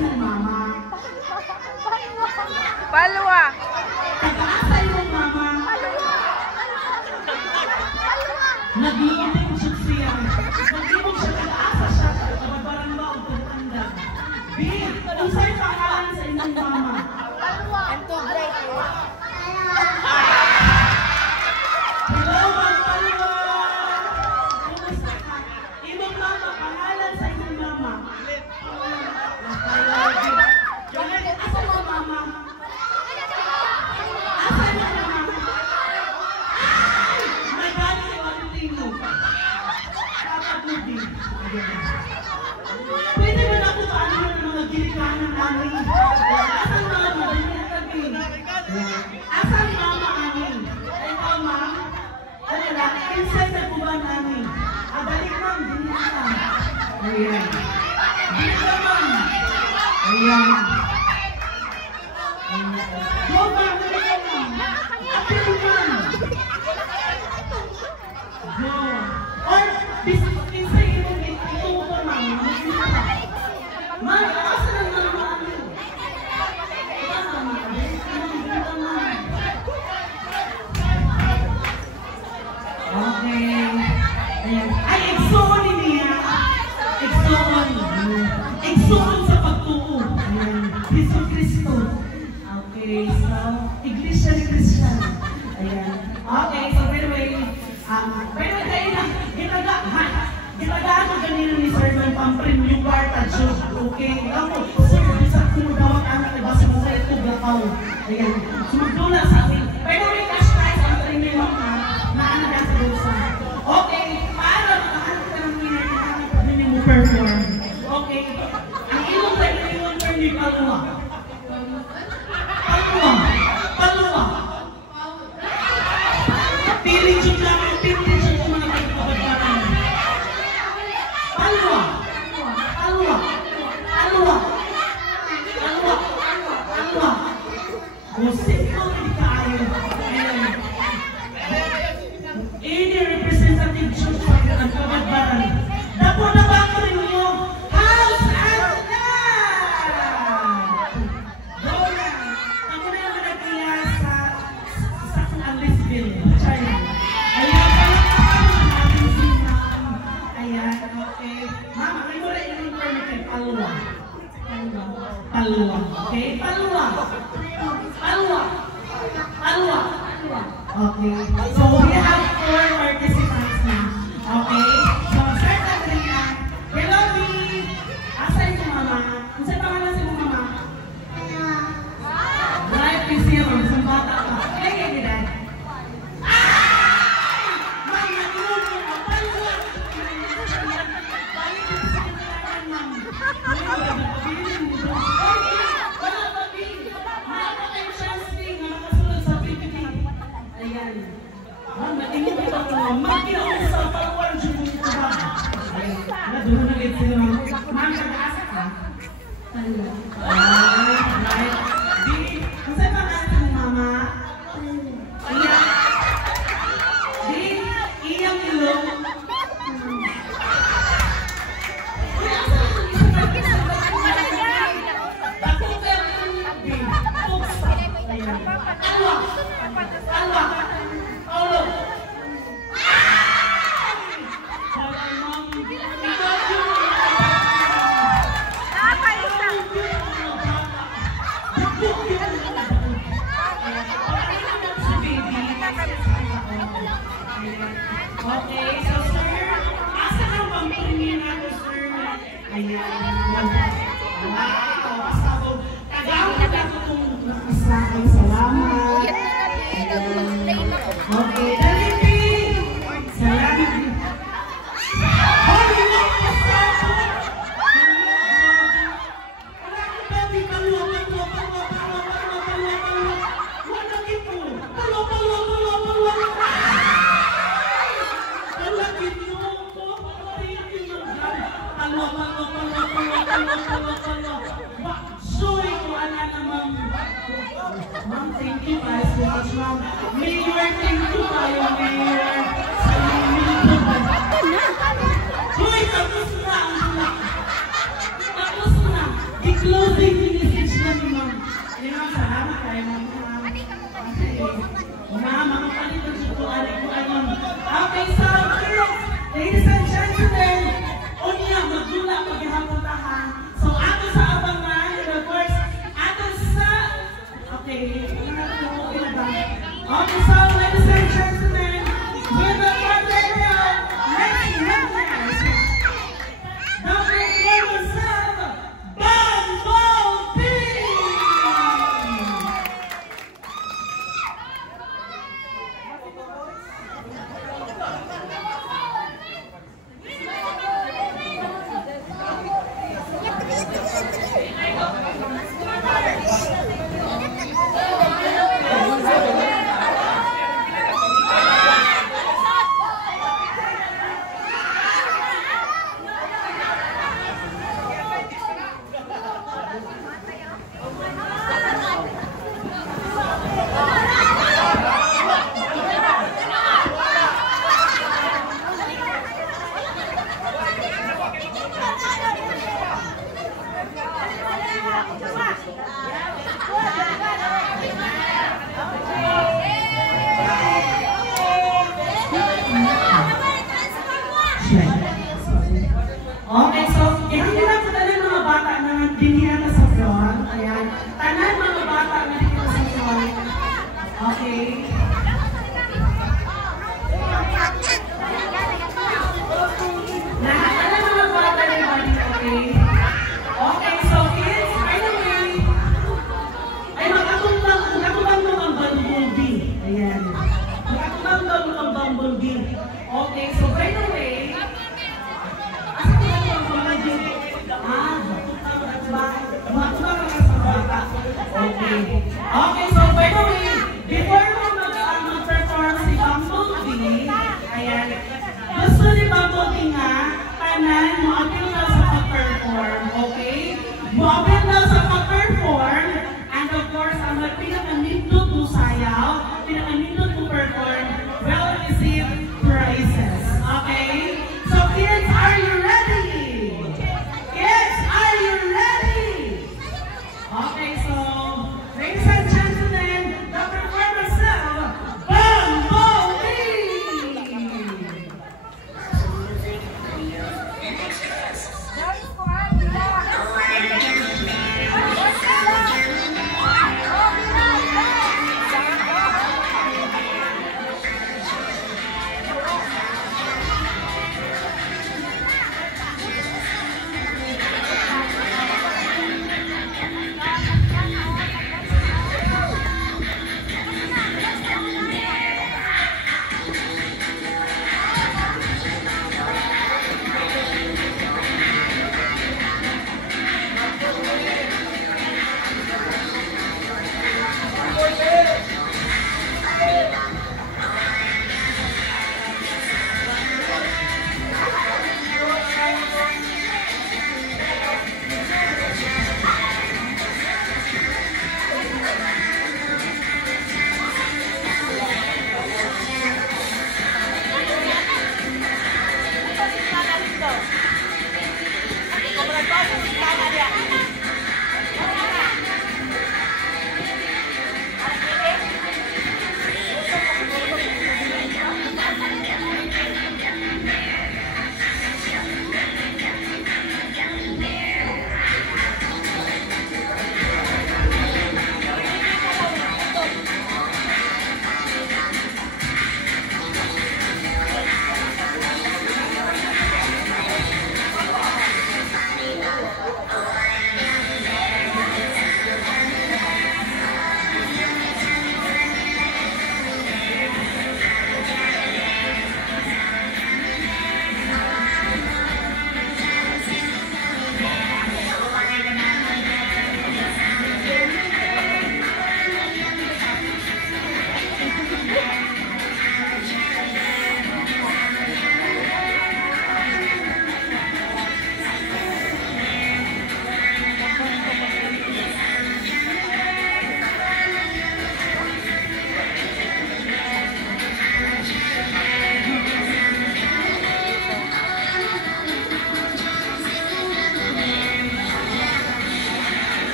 yung mama? Palwa. Taga-asa yung mama? Nag-iibig siya. Nag-iibig siya, taga-asa siya. Kababaran ba ang pagtanda? B, kung sa'yo pangalan sa inyong mama? And to break it. Hello, Palwa! Kumusta ka? Ibang mama, pangalan sa inyong mama? Joel, asa mo mama? Asa mo mama? Ay! My God, si Martino. Kakabudi. Pwede ba na po paano na mga girikanan namin? Asan mama? Asan mama amin? Ikaw, ma'am? Ano na? Princess na po ba namin? Balik ma'am, dinita ka. Ayan. Dinita ma'am. Ayan. Go ma'am, dinita ma'am. Apil ma'am. Go. Or, pinsay yung ito ko ma'am. Ma'am, asan ang mama amin? Okay. Ayan. Ay, exoon niya. Exoon. Exoon sa pagtuo. Ayan. Kristo Kristo. Okay. So, Iglesia ni Christian. Ayan. Okay. So, by the way, kayo na, ginagaan mo ganito ni Sir ng pang-premium cartage. Okay. Ako, Sir, sa kumudawag anak na basa mo sa ito, gakaw. Ayan. Sumagdula sa akin. By the way, cash prize ang premium na ano na sa bulsa. Okay. Paano? Paano ka nang hindi mo perform? Okay. Ang ilong sa premium term ni Palwa. Palwa. Palwa. Piling siya lang. Piling siya kung mga pagkakabagparan. Palwa. Palwa. Palwa. Palwa. Palwa. Musik mo hindi kaayo. Ini representative church ang kabagbaran. Dapo na ba ko rin mo? House and land! Dona, ako na yung nagkaya sa Lisbon, China. Ayan, natin si Ma'am. Ayan, okay. Ma'am, may mula yung permit Palwa. Palwa. Okay, Palwa. Palwa. Palwa. Okay. So we have 4 participants now. Okay. So start natin na. Hello, B. Asa yung mama? Kung saan pangalan sa mama? Life is zero. Isang bata ka. Kaya kaya nila. Ma'am, nag-iwan mo na. Palwa. Balik yung sinitaran, ma'am. Pabilin mo. Wala ba, B? Wala kayong chance, B, na makasunod sa PPP. Ayan. Ma'am, natingin ko ito. Magkina ko sa palawar dyan mo ito ba? Ayan. Nadulo na ito sila. Ma'am, nag-asa ka? Palwa. Right. Di, kung saan ba ka ng mama? Iyan. Di, iyang ilong. Uy, asa na ito? Isa na ito. Bakit ka rin? Di, puksa. Ayan. Palwa. Palwa. Paulo. Okay, so sir, asa ka bang premium nato, sir? Ayan. Wow, asa ko. Tagawag ako itong isa. Ay, salamat. Okay, dali, salamat. Holy Lord, Ma'am, thank you guys so much, ma'am. Mayor, thank you tayo, Mayor. Sa inyo. Hoy, tapos na. Tapos na. i-closing message na ni Ma'am. Ayun nga, salamat kayo Ma'am. Ma'am, mga palito dito, alay ko ayun. Okay, so kids, ladies and gentlemen, unya, magdula paghihapon ta ha. So, ato sa abangan, of course, ato sa, okay, okay, so ladies and gentlemen, with the moderator, let's recognize the performance of Bumblebee! Okay, so ihanda ko na rin mga bata na dinhiyan na sa front. Ayan. Tanan mga bata na dito sa front. Okay. Lahat na mga bata na balik. Okay. Okay, so kids, by the way, ay makatumbang mo ang bumblebee. Ayan. Makatumbang mo ang bumblebee. Okay, so by the way, okay, so